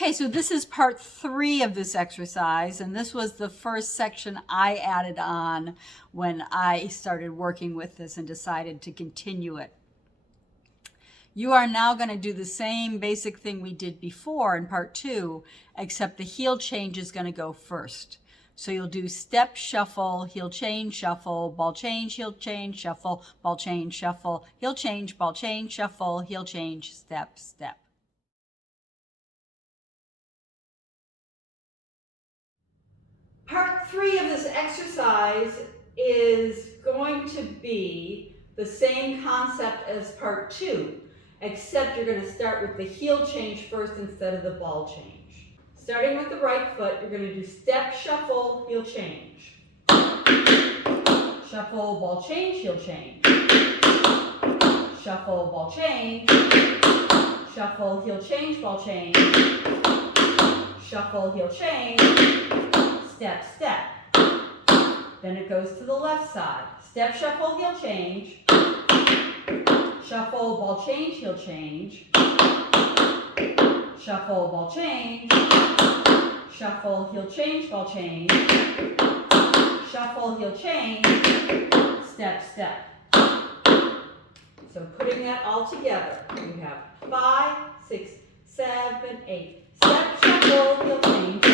Okay, so this is part 3 of this exercise, and this was the first section I added on when I started working with this and decided to continue it. You are now going to do the same basic thing we did before in part 2, except the heel change is going to go first. So you'll do step, shuffle, heel change, shuffle, ball change, heel change, shuffle, ball change, shuffle, heel change, ball change, shuffle, heel change, step, step. Part 3 of this exercise is going to be the same concept as part 2, except you're going to start with the heel change first instead of the ball change. Starting with the right foot, you're going to do step, shuffle, heel change. Shuffle, ball change, heel change. Shuffle, ball change. Shuffle, heel change, ball change. Shuffle, heel change. Step, step. Then it goes to the left side. Step, shuffle, heel change. Shuffle, ball change, heel change. Shuffle, ball change. Shuffle, heel change, ball change. Shuffle, heel change. Step, step. So putting that all together, we have 5, 6, 7, 8. Step, shuffle, heel change.